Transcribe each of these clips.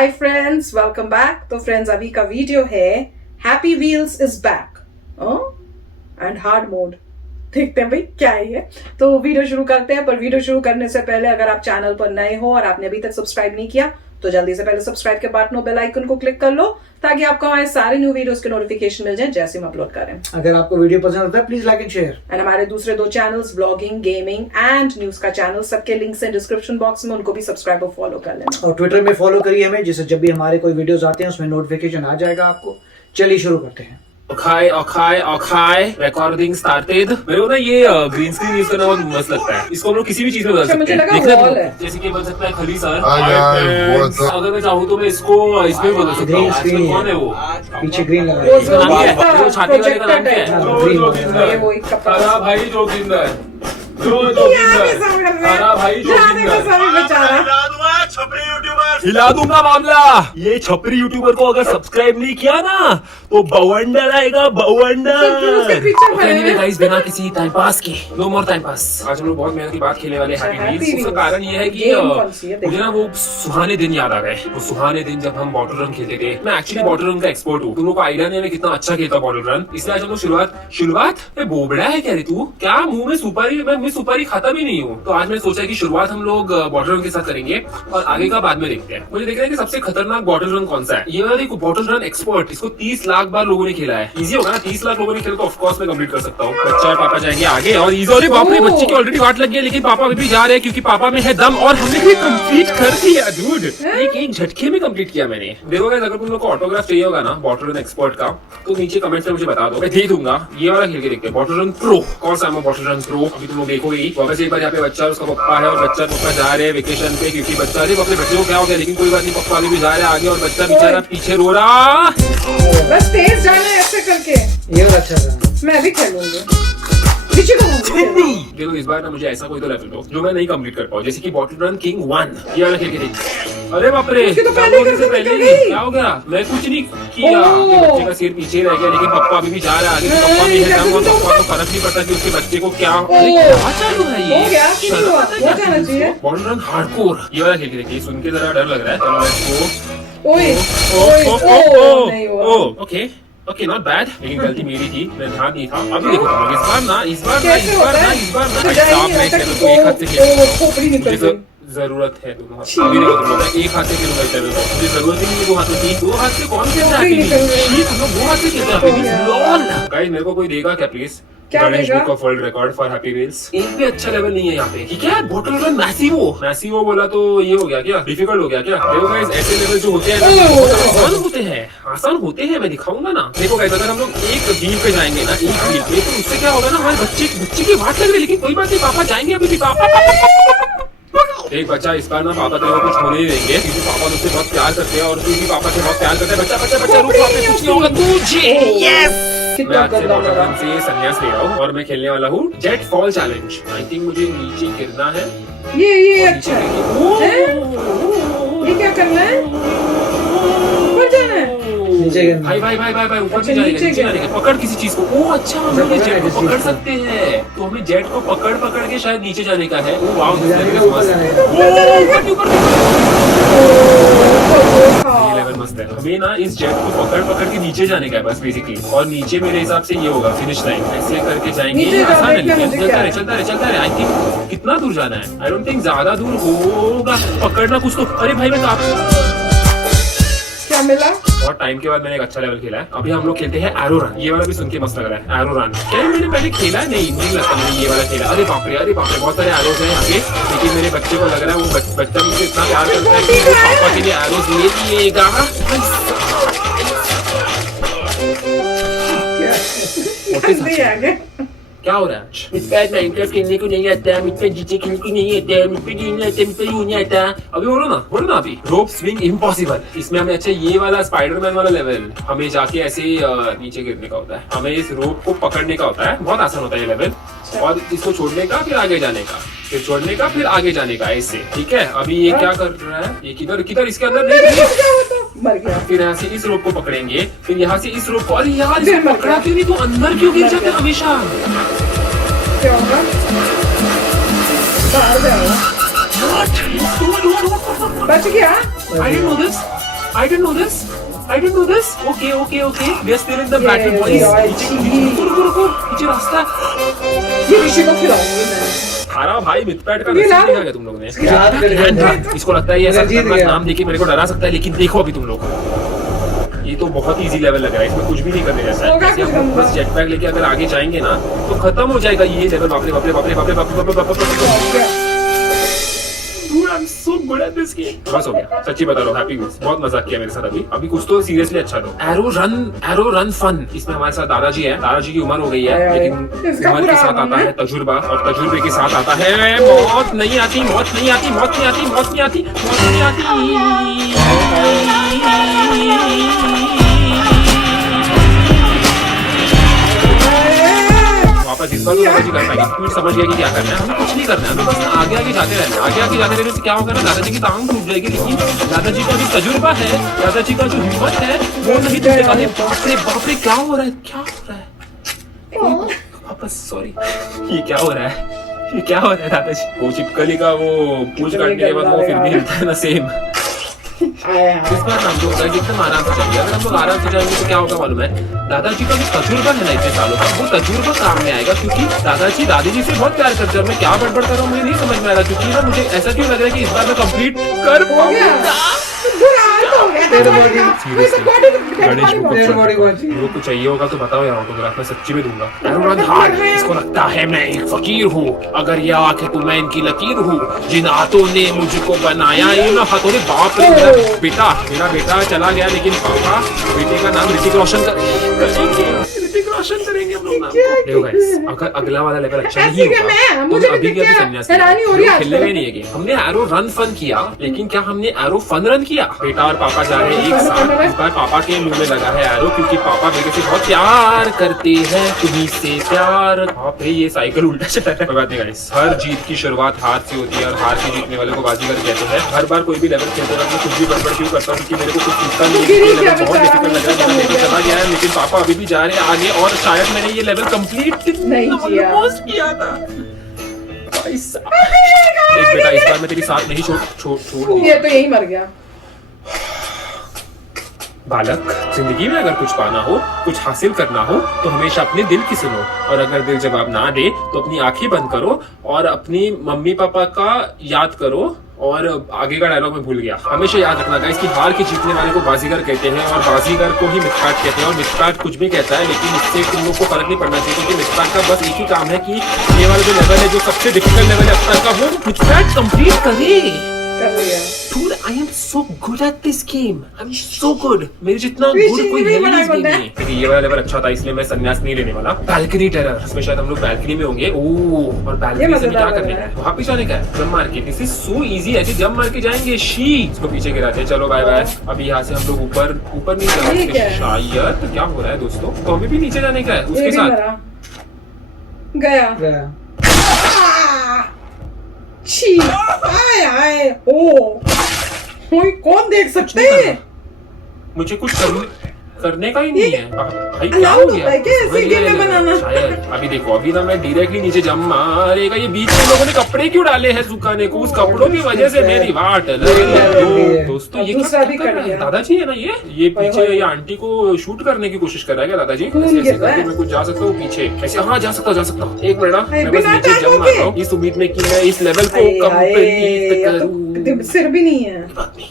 Hi friends, welcome back. तो friends, अभी का वीडियो है happy wheels is back and hard mode. देखते हैं भाई क्या है ये। तो वीडियो शुरू करते हैं, पर वीडियो शुरू करने से पहले अगर आप चैनल पर नए हो और आपने अभी तक सब्सक्राइब नहीं किया तो जल्दी से पहले सब्सक्राइब के बटन और बेल आइकन को क्लिक कर लो ताकि आपको हमारे सारे न्यू वीडियोस के नोटिफिकेशन मिल जाए जैसे हम अपलोड करें। अगर आपको वीडियो पसंद आता है please like and share. And हमारे दूसरे 2 channels blogging, gaming and news का चैनल, सबके लिंक्स हैं डिस्क्रिप्शन बॉक्स में, उनको भी सब्सक्राइब और फॉलो कर लेना। और ट्विटर में फॉलो करिए हमें, जिससे जब भी हमारे कोई वीडियोस आते हैं उसमें नोटिफिकेशन आ जाएगा आपको। चलिए शुरू करते हैं। ओखाय रिकॉर्डिंग स्टार्टेड। मेरे को ना ये ग्रीन स्क्रीन यूज करना बहुत मस्त लगता है। इसको हम लोग किसी भी चीज में बदल सकते हैं। जैसे कि बन सकता है खली सर। अगर मैं चाहूँ तो मैं इसको इसमें बदल सकता हूँ। आजकल कौन है वो पीछे ग्रीन लगा वो छाती वाले का नाम क्या है? तारा भाई जोगिंदर। हिला दूंगा मामला। ये छपरी यूट्यूबर को अगर सब्सक्राइब नहीं किया ना तो बवंडर आएगा, बवंडर। गाइस, बिना किसी टाइम पास के, नो मोर टाइम पास। आज हम लोग बहुत मेहनत की बात खेलने वाले हैं हैप्पी व्हील्स। उसका कारण ये है कि मुझे ना वो सुहाने दिन याद आ गए। वो सुहाने दिन जब हम बॉटल रन खेलते थे। मैं एक्चुअली बॉटल रन का एक्सपर्ट हूँ। तुम लोग को आइडिया नहीं है मैं कितना अच्छा खेलता बॉटल रन। इसलिए आज हम लोग शुरुआत बोबड़ा है क्या रे तू? क्या मुंह में सुपारी? मैं सुपारी खाता भी नहीं हूँ। तो आज मैंने सोचा कि शुरुआत हम लोग बॉटल रन के साथ करेंगे और आगे का बाद में देखते हैं। मुझे देखना है कि सबसे खतरनाक बॉटल रन कौन सा है। ये वाला देखो, बॉटल रन एक्सपर्ट। इसको 30 लाख बार लोगों ने खेला है। इजी होगा ना? 30 लाख लोगों ने खेला तो ऑफ कोर्स मैं कंप्लीट कर सकता हूँ। बच्चा और पापा जाएंगे आगे और इजी। अरे बाप रे, बच्चे की ऑलरेडी वाट लग गई, लेकिन पापा अभी भी जा रहे हैं क्योंकि पापा में है दम और हमने भी कंप्लीट कर दिया डूड। एक झटके में कंप्लीट किया मैंने। देखो गाइस, अगर तुम लोग को ऑटोग्राफ चाहिए होगा ना बॉटल रन एक्सपर्ट का तो नीचे कमेंट में मुझे बता दो, मैं दे दूंगा। ये वाला खेल के देखते हैं बॉटल रन प्रो। कौन सा है बॉटल रन प्रो? अभी तुम लोग देखो ही। वापस एक बार यहाँ पे बच्चा और उसका पप्पा है और बच्चा पप्पा जा रहे हैं वेकेशन पे क्योंकि बच्चा अपने बच्चे को क्या हो गया, लेकिन कोई बात नहीं, पप्पा अभी भी जा रहे हैं आगे और बच्चा बेचारा पीछे रो रहा। बस तेज जाना है ऐसे करके। ये अच्छा था। मैं भी खेलूंगी। देखो इस बार ना मुझे ऐसा कोई तो लेवल दो जो मैं नहीं कंप्लीट कर पाऊँ, जैसे कि बॉटल रन किंग 1। ये वाला खेल के देखिए। अरे बाप रे, तो पहले क्या हो गया? मैं कुछ नहीं किया। बच्चे का सिर पीछे रह गया, लेकिन पप्पा अभी भी जा रहा है आगे। पप्पा भी है दम और पप्पा को फर्क नहीं पड़ता कि उसके बच्चे को क्या चालू है। ये बॉटल रन हार्डकोर। ये वाला खेल के देखिए। सुन के जरा डर लग रहा है। ओके नॉट बैड, लेकिन गलती मेरी थी, मैं ध्यान नहीं था। अभी देखो इस बार ना एक हाथ से जरूरत है तुम अभी देखो तुम लोग एक हाथ से खेलूंगा इस लेवल को। मुझे जरूरत ही नहीं 2 हाथों की। 2 हाथ से कौन खेलता है? तुम लोग 2 हाथ से खेलते हैं। गाइस, मेरे को कोई देगा क्या please? Ganesh book of world record for happy wheels. एक भी अच्छा लेवल नहीं है यहाँ पे। क्या है बॉटल रन मैसिवो बोला तो ये हो गया क्या? डिफिकल्ट हो गया क्या? देखो गाइस, ऐसे लेवल जो होते हैं आसान होते हैं। मैं दिखाऊंगा ना। देखो गाइस, अगर हम लोग एक व्हील पे जाएंगे ना, एक व्हील पे, तो उससे क्या होगा ना, हमारे बच्चे की वाट लग रही है, लेकिन कोई बात नहीं, पापा जाएंगे अभी भी। पापा एक बच्चा इस बार ना पापा तेरे को कुछ होने नहीं देंगे क्योंकि पापा तुझसे बहुत प्यार करते हैं और तू भी पापा से बहुत प्यार करता है। बच्चा रुक, वहाँ पे कुछ नहीं होगा तुझे। यस, मैं आज से बॉटल रन से संन्यास ले रहा हूँ और मैं खेलने वाला हूँ jet fall challenge. I think मुझे नीचे गिरना है। ये अच्छा है। ये क्या करना है? ऊपर जाना है। भाई ऊपर से नीचे जाएगा। पकड़ किसी चीज को। ओ अच्छा, हम लोग जेट को पकड़ सकते हैं। तो हमें जेट को पकड़ के शायद नीचे जाने का है। ओ वाओ, ये लेवल मस्त है। हमें ना इस जेट को पकड़ के नीचे जाने का है बस बेसिकली। और नीचे मेरे हिसाब से ये होगा फिनिश लाइन। ऐसे करके जाएंगे। आसान है, लेकिन चलता रहे। आई थिंक कितना दूर जाना है? आई डोंट थिंक ज्यादा दूर होगा। पकड़ना कुछ तो। अरे भाई, मैं क्या मिला? और टाइम के बाद मैंने एक अच्छा लेवल खेला है। अभी हम लोग खेलते हैं एरो रन। ये वाला भी सुन के मस्त लग रहा है। एरो रन क्या मैंने पहले खेला? नहीं लगता मैंने ये वाला खेला। अरे बाप रे, बहुत सारे एरोज हैं यहाँ पे, लेकिन मेरे बच्चे को लग रहा है वो बच्चा मुझसे इतना प्यार करता है कि वो पापा के लिए एरोज ले लिएगा। क्या हो रहा है? मुझ पे माइनक्राफ्ट खेलने को नहीं आता, मुझ पे जीचे खेलने को नहीं आता, मुझ पे नहीं आता, मुझ पे यू नहीं आता। अभी बोलो ना अभी। रोप स्विंग इम्पॉसिबल। इसमें हमें अच्छा ये वाला स्पाइडरमैन वाला लेवल, हमें जाके ऐसे नीचे गिरने का होता है। हमें इस रोप को पकड़ने का होता है। बहुत आसान होता है ये लेवल। और इसको छोड़ने का, फिर आगे जाने का, फिर छोड़ने का, फिर आगे जाने का, ऐसे। ठीक है, अभी ये क्या कर रहा है? ये किधर इसके अंदर मर गया। फिर यहाँ से इस रोप को पकड़ेंगे, फिर यहाँ से इस रोप को। अरे यार, इसको पकड़ा क्यों नहीं? तो अंदर क्यों गिर जाते हमेशा? क्या होगा? बाहर जाएगा। बच गया। I didn't know this. I didn't know this. I didn't know this. Okay. We are still in the battle, boys. रुको, पीछे रास्ता। ये ऋषि को खिलाऊंगी मैं। खारा भाई मिथपैट का ये नसीब लाओ। देखा क्या तुम लोगों ने? याद कर लिया। इसको लगता है ये ऐसा मैं जीत खतरनाक गया। नाम देके मेरे को डरा सकता है, लेकिन देखो अभी तुम लोग, ये तो बहुत इजी लेवल लग रहा है, इसमें कुछ भी नहीं करने जैसा है। होगा ऐसे कुछ हम होगा। बस जेट पैक लेके अगर आगे जाएंगे ना तो खत्म हो जाएगा ये लेवल। बाप रे बाप रे बाप रे बाप रे बाप रे बाप रे। Dude, I'm so good at this game. बस हो गया, सच्ची बता रहा हूँ, हैप्पी व्यूज। बहुत मजाक किया मेरे साथ अभी कुछ तो सीरियसली अच्छा दो। एरो रन फन, इसमें हमारे साथ दादाजी है। दादाजी की उम्र हो गई है, लेकिन इसका उम्र के पूरा साथ नाम आता है? है तजुर्बा, और तजुर्बे के साथ आता है मौत नहीं आती, मौत नहीं आती, मौत नहीं आती, मौत नहीं आती, मौत नहीं आती। वापस इस बार तो दादाजी कर पाएंगे, तू समझ गया कि क्या करना है। हमें कुछ नहीं करना है, हमें बस आगे आगे जाते रहना है। आगे आगे जाते रहने से क्या होगा ना, दादाजी की टांग टूट जाएगी, लेकिन दादाजी का जो तजुर्बा है, दादाजी का जो हिम्मत है, वो नहीं टूटेगा। अरे बाप रे, क्या हो रहा है, क्या हो रहा है? वापस सॉरी, ये क्या हो रहा है, ये क्या हो रहा है दादाजी? वो चिपकली का वो पूंछ काटने के बाद वो फिर भी हिलता है ना, सेम। इस बार हम लोग एकदम आराम से चलेंगे। अगर हम लोग आराम से जाएंगे तो क्या होगा मालूम है, दादाजी का जो तजुर्बा है ना इतने सालों का, वो तजुर्बा काम में आएगा, क्योंकि दादाजी दादी जी से बहुत प्यार करते हैं। मैं क्या बड़बड़ कर रहा हूँ मुझे नहीं समझ में आ रहा, क्योंकि ना मुझे ऐसा क्यों लग रहा है कि इस बार मैं कंप्लीट कर पाऊंगा। गणेश को कुछ चाहिए होगा तो बताओ यार, ऑटोग्राफ मैं सच्ची में दूंगा। एरोन हार्ड, इसको लगता है मैं एक फकीर हूँ, अगर ये आंखें तो मैं इनकी लकीर हूँ, जिन हाथों ने मुझको बनाया, इन हाथों ने, बाप रे मेरा बेटा चला गया, लेकिन पापा बेटे का नाम ऋतिक रोशन करेंगे हम लोग नाम को। देखो गाइस, अगर अगला वाला लेवल अच्छा नहीं होगा तो अभी के अभी संन्यास खेलने में नहीं है गेम। हमने एरो रन फन किया, लेकिन क्या हमने एरो फन रन किया? बेटा और पापा जा रहे हैं एक साथ। इस बार पापा के मुंह में लगा है एरो, क्योंकि पापा बेटे से बहुत प्यार करते हैं, तुम्ही से प्यार। बाप रे, ये साइकिल उल्टा चला रहा है। कोई बात नहीं गाइस, हर जीत की शुरुआत हार से होती है, और हार से जीतने वाले को बाजीगर कहते हैं। हर बार कोई भी लेवल खेलते हैं मैं कुछ भी गड़बड़ क्यों करता हूँ, क्योंकि मेरे को कुछ सीखता नहीं है। लेवल बहुत डिफिकल्ट लग रहा है, मेरे को चला गया है, लेकिन पापा अभी भी जा रहे हैं आगे, और शायद मैंने ये लेवल कंप्लीट ऑलमोस्ट किया था। भाई साहब, देख बेटा, इस बार मैं तेरी साथ नहीं छोड़ ये तो यही मर गया। बालक, जिंदगी में अगर कुछ पाना हो, कुछ हासिल करना हो, तो हमेशा अपने दिल की सुनो, और अगर दिल जवाब ना दे तो अपनी आंखें बंद करो और अपनी मम्मी पापा का याद करो। और आगे का डायलॉग मैं भूल गया। हमेशा याद रखना गाइस कि हार के जीतने वाले को बाजीगर कहते हैं, और बाजीगर को ही मिथकाट कहते हैं, और मिथकाट कुछ भी कहता है, लेकिन इससे तुम लोग को फर्क नहीं पड़ना चाहिए, क्योंकि मिथकाट का बस एक ही काम है कि ये वाला जो लेवल है, जो सबसे डिफिकल्ट लेवल है अब तक का, वो मिथकाट कंप्लीट करे। कर लिया। Dude, I am so good at this game. I'm so good. मेरे जितना ऋषि good कोई भी है ही बड़ा इस गेम good है। में। क्योंकि ये वाला लेवल अच्छा था, इसलिए मैं संन्यास नहीं लेने वाला। बैल्कनी टेरर, इसमें शायद हम लोग बैल्कनी में होंगे। ओह, और बैल्कनी से भी क्या करने का है? वहाँ पे जाने का है, जंप मार के। दिस इज सो इजी, ऐसे जंप मार के जाएंगे। शी, इसको पीछे गिराते हैं। चलो बाय बाय। अभी यहाँ से हम लोग ऊपर नहीं जा ठीक सकते है। शायद। क्या हो रहा है दोस्तों? तो हमें भी नीचे जाने का है उसके साथ। गया। छी, आए ओ, कोई कौन देख सकते हैं? मुझे कुछ करने का ही नहीं है भाई। क्या अलाउ हो होता गया? है क्या ऐसे गेम में बनाना? शायद अभी देखो, अभी ना मैं डायरेक्टली नीचे जम मारेगा। ये बीच में लोगों ने कपड़े क्यों डाले हैं सुखाने को? उस कपड़ों की वजह से मेरी वाट दोस्तों। ये दूसरा भी क्या कर कर रहा है? लिया। दादाजी है ना ये पीछे ये आंटी को शूट करने की कोशिश कर रहा है क्या दादाजी? ऐसे गिर रहा है। करके मैं कुछ जा सकता हूँ पीछे ऐसे। हाँ जा सकता हूँ। एक मिनट, मैं बस बिना नीचे टाइम जम हो मार के। रहा हूँ इस उम्मीद में कि मैं इस लेवल को कंप्लीट करूँ। सिर भी नहीं है। बात नहीं,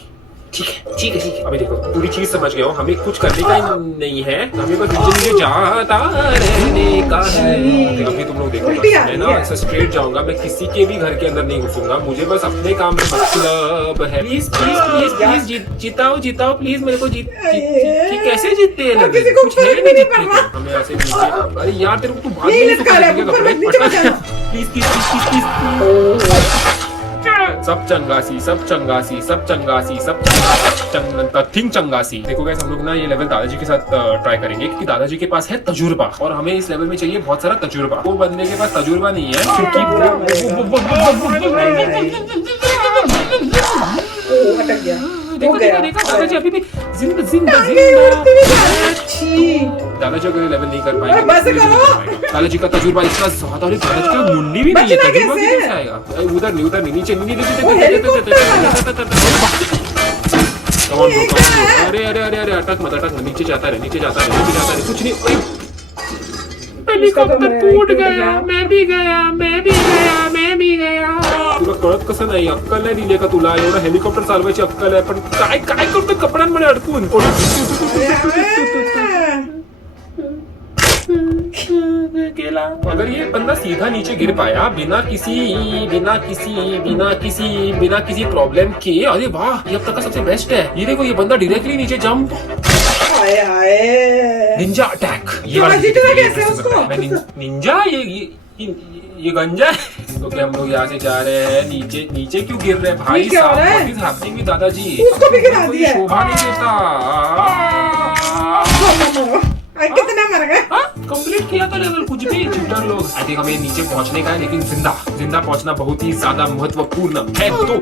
ठीक है। अभी देखो, पूरी चीज समझ गया हूँ। हमें कुछ करने का ही नहीं है, हमें बस नीचे जाता रहने का है। अभी तुम लोग देखो, उल्टी आ मैं रही ना है। ऐसा स्ट्रेट जाऊंगा, मैं किसी के भी घर के अंदर नहीं घुसूंगा। मुझे बस अपने काम में मतलब है। प्लीज जिताओ प्लीज मेरे को। कैसे जीतते हैं लोग? किसी को कुछ है फर्क नहीं भी नहीं जीतने पड़ रहा। को। हमें ऐसे नीचे, अरे यार तेरे को तू भाग नहीं नहीं लटका रहा है, ऊपर मत, नीचे मत जाना। प्लीज। सब चंगासी। देखो गाइस, हम लोग ना ये लेवल दादाजी के साथ ट्राई करेंगे, क्योंकि दादाजी के पास है तजुर्बा, और हमें इस लेवल में चाहिए बहुत सारा तजुर्बा। वो बंदे के पास तजुर्बा नहीं है, क्योंकि अटक गया। देखो दादाजी अभी भी जिंदा। दादाजी अगर लेवल नहीं कर पाएंगे, बस करो। दादाजी का तजुर्बा इतना ज्यादा, और दादाजी का मुंडी भी नहीं है, बचना तजुर्बा कैसे? कैसे आएगा? उधर नहीं, नीचे वो helicopter Come on, bro, come on, bro. अरे अरे अरे अरे अटक मत नीचे जाता रहे नीचे जाता रहे कुछ नहीं। हेलीकॉप्टर टूट गया, मैं भी गया। तुला कळत कसं नाही, अक्कल नाही दिली का तुला? एवढं हेलिकॉप्टर चालवायची अक्कल आहे, पण काय करतोय कपड्यांमध्ये अडकून? गेला। अगर ये बंदा सीधा नीचे गिर पाया बिना किसी प्रॉब्लम के, अरे वाह, ये अब तक का सबसे बेस्ट है। ये देखो, ये बंदा डायरेक्टली नीचे जंप, निंजा अटैक। ये वाला कैसे उसको? निंजा, ये गंजा है। तो क्या हम लोग यहाँ से जा रहे हैं नीचे? नीचे क्यों गिर रहे हैं भाई साहब? व्हाट इज हैपनिंग विद दादाजी? उसको भी गिरा दिया। शोभा नहीं देता। कितना मर गए? कंप्लीट किया था लेवल, कुछ भी चीटर लोग। आई थिंक हमें नीचे पहुंचने का है, लेकिन जिंदा पहुंचना बहुत ही ज्यादा महत्वपूर्ण है। दो।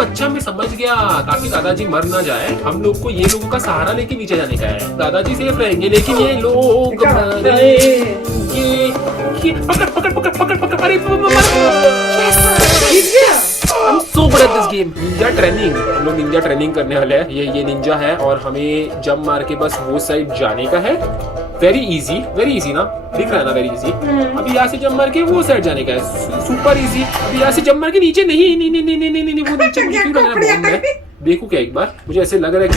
अच्छा, मैं समझ गया, ताकि दादाजी मर ना जाए, हम लोग को ये लोगों का सहारा लेके नीचे जाने का है। दादाजी सेफ रहेंगे, लेकिन ये लोग पकड़। अरे I'm so good at this game. Ninja training, हम लोग निंजा ट्रेनिंग करने वाले हैं। ये निंजा है और हमें जंप मार के बस वो साइड जाने का है। वेरी इजी ना, दिख रहा है ना? Very easy. अभी यहाँ से जंप मार के वो साइड जाने का है, सुपर इजी। अभी यहाँ से जंप मार के नीचे नहीं, वो नीचे मुझे क्यों लग रहा है बॉम्ब है? देखो क्या एक बार, मुझे ऐसे लग रहा है कि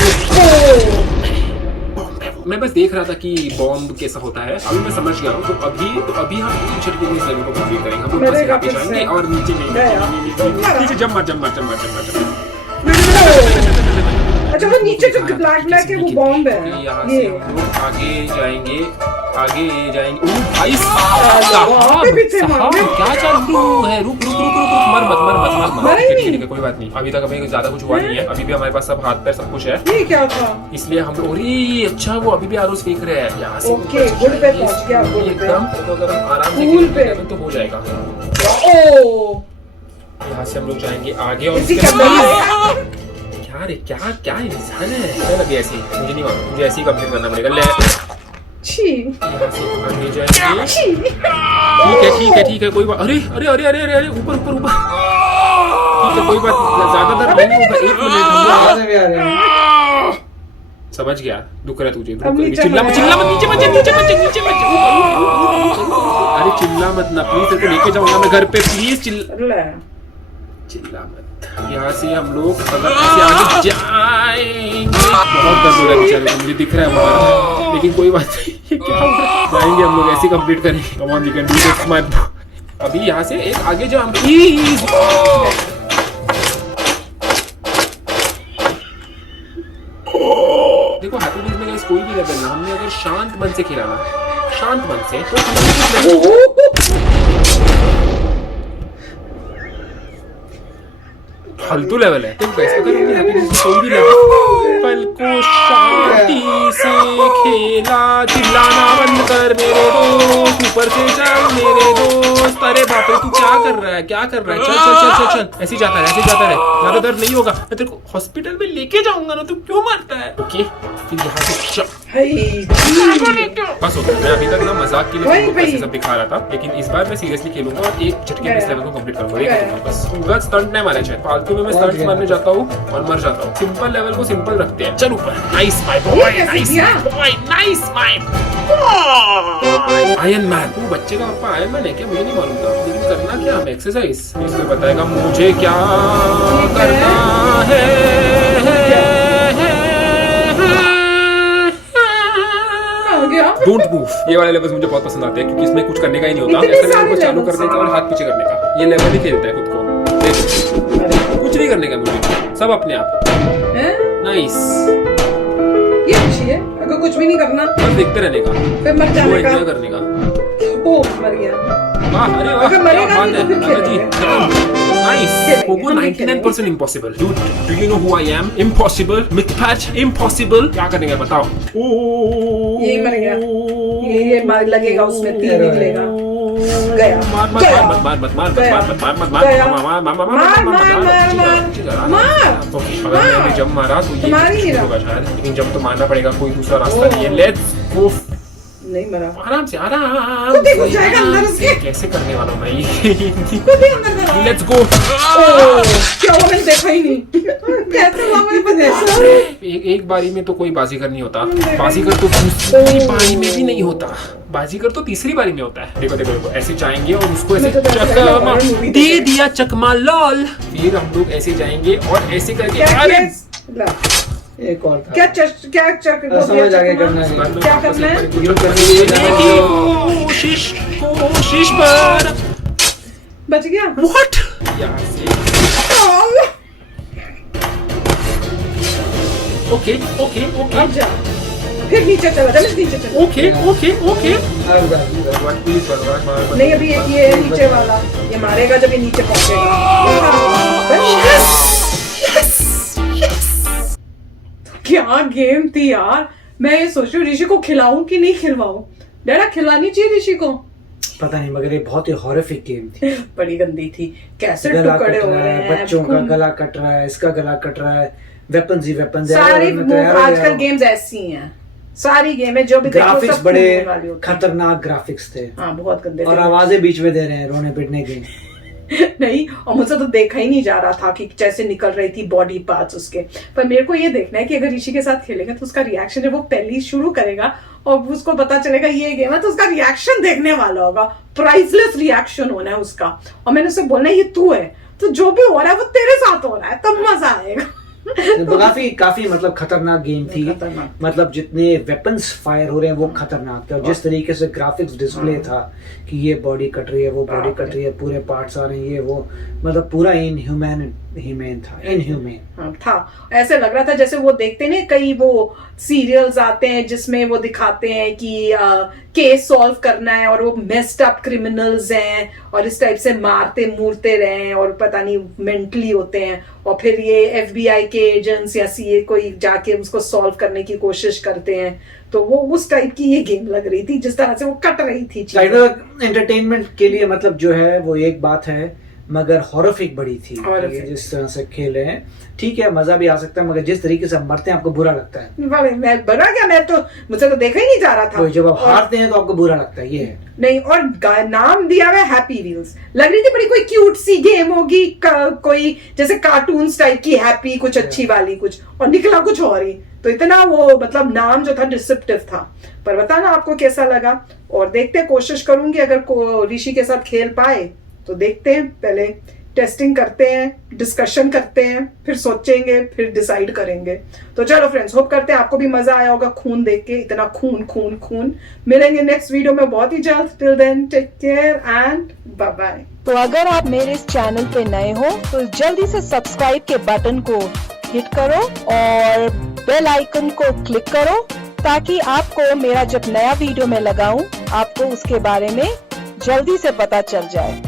मैं बस देख रहा था कि बॉम्ब कैसा होता है। अभी मैं समझ गया हूँ। तो अभी हम इन छटके इस लेवल को कंप्लीट करेंगे। हम लोग बस यहाँ पे जाएंगे और नीचे जंप मार। अच्छा, वो नीचे जो ब्लैक है वो बॉम्ब है। यहाँ से हम लोग आगे जाएंगे। भाई साहब, क्या चालू है? रुक, मर। ठीक है, कोई बात नहीं। अभी तक हमें ज्यादा कुछ हुआ नहीं है। अभी भी हमारे पास सब हाथ पैर सब कुछ है। ये क्या था? इसलिए हम लोग, अरे अच्छा, वो अभी भी आरोस फेंक रहे हैं यहाँ से। ओके, गुड पे पहुंच गया एकदम। तो अगर हम आराम से पुल पे तो हो जाएगा। ओ, यहाँ से हम लोग जाएंगे आगे और क्या इंसान है? चल अभी ऐसे मुझे नहीं मालूम, मुझे ऐसे ही कंप्लीट करना पड़ेगा। ले यहाँ से आगे जाएंगे। ठीक है, कोई बात। अरे ऊपर। ठीक है, कोई बात, ज्यादा दर्द नहीं होगा। 1 मिनट। समझ गया, दुख रहा तुझे। चिल्ला मत, नीचे मत। अरे चिल्ला मत ना प्लीज, तेरे को लेके जाऊंगा मैं घर पे, प्लीज चिल्ला मत। यहाँ से हम लोग अगर ऐसे आगे जाएंगे, बहुत दर्द हो रहा है बेचारे को, मुझे दिख रहा है हमारा, लेकिन कोई बात नहीं। क्या हो रहा है? जाएंगे हम लोग, ऐसे कंप्लीट करेंगे। Come on, you can do this my. अभी यहाँ से एक आगे जाओ प्लीज। देखो, हैप्पी डेज में कोई भी लेवल ना, हमने अगर शांत मन से खेला ना, शांत मन से, तो फालतू लेवल है। तो गाइस, अगर हमने हैप्पी डेज में कोई भी लेवल को शांति से खेला, चिल्लाना बंद कर मेरे दोस्त, ऊपर से चल मेरे दोस्त। अरे बाप रे, तू क्या कर रहा है? चल, ऐसे जाता रहे, ज्यादा दर्द नहीं होगा। मैं तेरे को हॉस्पिटल में लेके जाऊंगा ना, तू क्यों मारता है? ओके, फिर यहाँ से बस हो गया। मैं अभी तक ना मजाक के लिए सब दिखा रहा था, लेकिन इस बार मैं सीरियसली खेलूंगा और एक झटके में इस लेवल को कंप्लीट करूंगा। बस पूरा स्टंट नहीं मारा चाहिए, फालतू में मैं स्टंट्स मारने जाता हूँ और मर जाता हूँ। सिंपल लेवल को सिंपल रखते हैं। चल ऊपर। Nice my boy. Iron man. वो बच्चे का पापा आयरन मैन है क्या? मुझे नहीं मालूम था, लेकिन करना क्या हमें? एक्सरसाइज। इसमें बताएगा मुझे क्या करना है। Don't move. ये वाले लेवल्स मुझे बहुत पसंद आते हैं, क्योंकि इसमें कुछ करने का ही नहीं होता। ऐसे लेवल को चालू करने का और हाथ पीछे करने का, ये लेवल ही खेलता है खुद को। देखो, कुछ नहीं करने का मुझे, सब अपने आप। नाइस, ये अच्छी है। अगर कुछ भी नहीं करना, बस देखते रहने का, फिर मर जाने का, एंजॉय करने का। ओ, मर गया। वाह, अरे वाह, अगर मरेगा नहीं तो फिर दादाजी। Nice. Coco 99% impossible. Do you know who I am? Impossible, मिथपैच, इम्पॉसिबल। क्या करेंगे बताओ? ये मर गया। ये मार लगेगा उसमें, 3 निकलेगा। गया। अगर मैंने जंप मारा तो ये होगा शायद, लेकिन जंप तो मारना पड़ेगा, कोई दूसरा रास्ता नहीं है। Let's go. नहीं मरा। आराम से आराम खुद ही घुस जाएगा अंदर उसके। कैसे करने वाला हूँ मैं ये? खुद ही अंदर करा। Let's go. क्या हुआ, मैंने देखा ही नहीं। कैसे हुआ मेरे पास? एक बारी में तो कोई बाजीगर नहीं होता, बाजीगर तो दूसरी बारी में भी नहीं होता, बाजीगर तो तीसरी बारी में होता है। देखो देखो देखो, ऐसे जाएंगे और उसको ऐसे चकमा दे दिया, चकमा लॉल। फिर हम लोग ऐसे जाएंगे और ऐसे करके अरे एक और था। क्या समझ आ गया करना है। क्या करना है? यूं करने कोशिश कोशिश पर बच गया। व्हाट यहाँ से ओके ओके ओके अब जा, फिर नीचे चला जा, नीचे चला। ओके ओके ओके नहीं अभी ये नीचे वाला ये मारेगा जब ये नीचे पहुंचेगा। क्या गेम थी यार। मैं ये सोच रही हूँ ऋषि को खिलाऊं कि नहीं खिलवाऊं। डैडा खिलानी चाहिए ऋषि को। पता नहीं, मगर ये बहुत ही हॉरिफिक गेम थी। बड़ी गंदी थी। कैसे गला टुकड़े कट हो रहा रहे है, हैं, बच्चों का गला कट रहा है, इसका गला कट रहा है, वेपन्स ही वेपन्स है। सारी आजकल गेम्स ऐसी हैं। सारी गेम है जो भी देखो ग्राफिक्स सब बड़े खून वाली होती हैं। खतरनाक ग्राफिक्स थे हाँ बहुत गंदे और थे। आवाजें बीच में दे रहे हैं रोने पिटने की। नहीं, और मुझसे तो देखा ही नहीं जा रहा था कि जैसे निकल रही थी बॉडी पार्ट्स उसके। पर मेरे को ये देखना है कि अगर ऋषि के साथ खेलेंगे तो उसका रिएक्शन जब वो पहली शुरू करेगा और उसको पता चलेगा ये गेम है तो उसका रिएक्शन देखने वाला होगा। प्राइसलेस रिएक्शन होना है उसका। और मैंने उसे बोलना है ये तू है, तो जो भी हो रहा है वो तेरे साथ हो रहा है, तब मजा आएगा। काफी मतलब खतरनाक गेम थी। खतरनाक। मतलब जितने वेपन्स फायर हो रहे हैं वो खतरनाक थे और जिस तरीके से ग्राफिक्स डिस्प्ले था कि ये बॉडी कट रही है, वो बॉडी कट रही है, पूरे पार्ट्स आ रहे हैं, ये वो मतलब पूरा इनह्यूमन था, इनह्यूमन था। ऐसे लग रहा था जैसे वो देखते हैं कई वो सीरियल्स आते हैं जिसमें वो दिखाते हैं कि केस सॉल्व करना है और वो मेस्ड अप क्रिमिनल्स हैं और इस टाइप से मारते मूरते रहे और पता नहीं मेंटली होते हैं और फिर ये FBI के एजेंट्स या CA कोई जाके उसको सॉल्व करने की कोशिश करते हैं। तो वो उस टाइप की ये गेम लग रही थी जिस तरह से वो कट रही थी चीजें। एंटरटेनमेंट के लिए मतलब जो है वो एक बात है, मगर हॉरिफिक बड़ी थी। Horrific। ये जिस तरह से खेले हैं ठीक है, मजा भी आ सकता है, मगर जिस तरीके से हम मरते हैं आपको बुरा लगता है। मैं बना क्या, मैं तो मुझसे तो देखा ही नहीं जा रहा था। तो जब आप हारते हैं तो आपको बुरा लगता है, ये है। नहीं, और नाम दिया हुआ हैप्पी व्हील्स। लग रही थी बड़ी कोई क्यूट सी गेम होगी, कोई जैसे कार्टून टाइप की हैप्पी कुछ अच्छी वाली कुछ, और निकला कुछ और ही। तो इतना वो मतलब नाम जो था डिसेप्टिव था। पर बताना आपको कैसा लगा और देखते कोशिश करूंगी अगर ऋषि के साथ खेल पाए तो देखते हैं, पहले टेस्टिंग करते हैं, डिस्कशन करते हैं, फिर सोचेंगे, फिर डिसाइड करेंगे। तो चलो फ्रेंड्स, होप करते हैं आपको भी मजा आया होगा खून देख के, इतना खून खून खून। मिलेंगे नेक्स्ट वीडियो में बहुत ही जल्द। Till then take care and bye bye. तो अगर आप मेरे इस चैनल पे नए हो तो जल्दी से सब्सक्राइब के बटन को हिट करो और बेल आइकन को क्लिक करो ताकि आपको मेरा जब नया वीडियो मैं लगाऊं आपको उसके बारे में जल्दी से पता चल जाए।